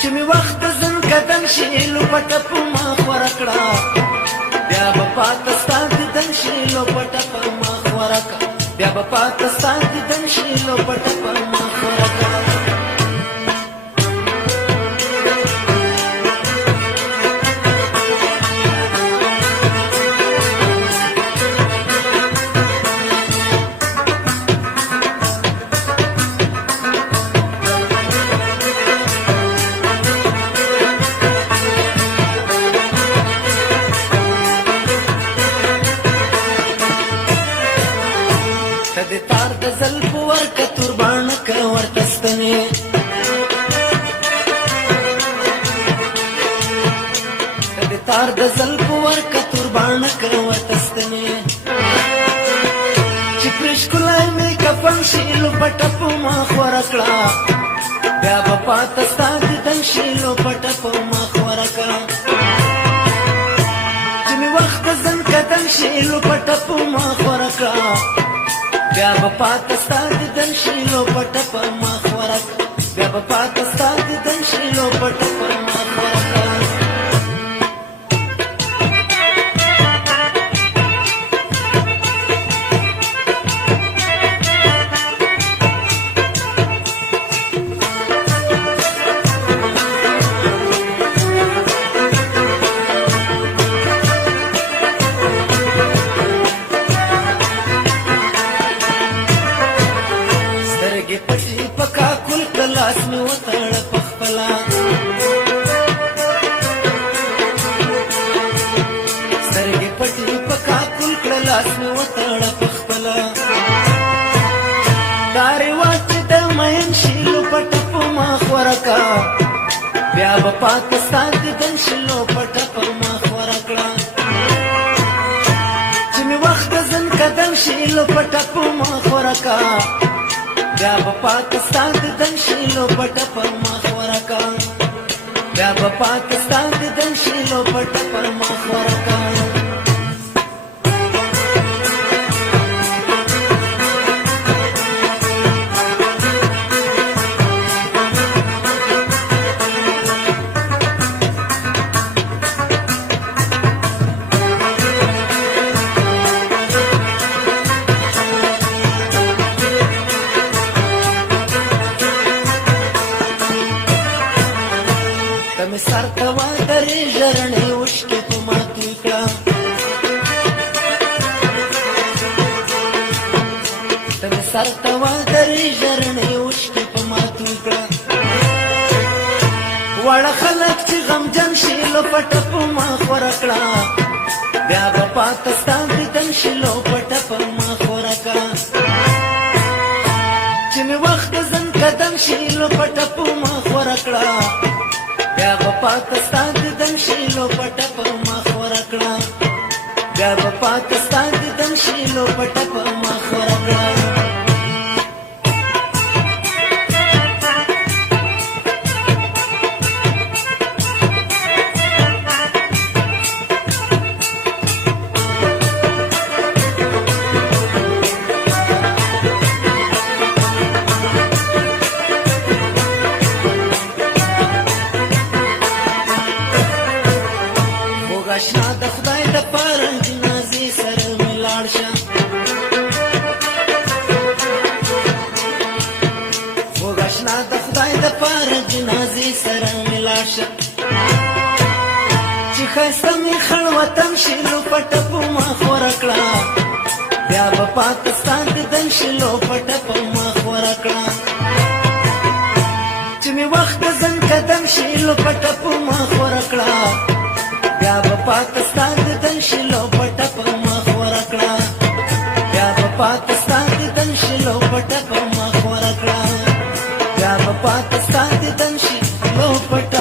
چې می وخت زن قدم شي لپټ په ما ورکړه بیا به پاته ستاد دن شي لپټ په ما ورکړه بیا به پاته ستاد دن شي لپټ په ما ورکړه د تار د زلف ورکه تربان که ورتستنې د تار د زلف ورکه تربان که ورتستنې چې پرښکلای مې کفن شي لپټ په ما ورکړه بیا به پاته ستا دیدن شي لپټ په ما ورکړه چې مې وخت زن قدم شي لپټ په ما ورکړه بیا به پاته ستا دیدن شي لپټ په ما ورکړه بیا به پاته ستا دیدن شي لپټ په ما ورکړه پټي پکا کل کلاس می وتړ پخپلا سترګې پټي پکا کل کلاس می وتړ پخپلا داري واچ د مین شیلو پټ په ما ورکا بیا به پاکستان د دن شیلو پټ په ما ورکړه چې می وخت زن قدم شیلو پټ په ما ورکا بیا به پاکستان د دن شیلو پټ په ما ورکا بیا به پاکستان د دن شیلو پټ په ما ورکا تم سر توا درې ژرنې وشکې په ما توی کړه تم سر توا درې ژرنې وشکې په ما توی کړه واړه خلک چې غمجن شي لپټ په ما ورکړه بیا به پاکستان دیدن شي لپټ په ما ورکړه چې مې وخت زن قدم شي لپټ په ما ورکړه بیا به پاکستان دیدن شي لپټ په ما ورکړه بیا به پاکستان دیدن شي لپټ په ما ورکړه اشنا د خدای د پاره جنازې سره ملاړ شه وګ اشنا د خدای د پاره جنازې سره ملاړ شه چې ښایسته مې خړوتم شي لپټ په ما ورکړه بیا به پاکستان دیدن شي لپټ په ما ورکړه چې مې وخت زن قدم شي لپټ په ما ورکړه بیا به پاکستان دیدن شي لپټ په ما ورکړه بیا به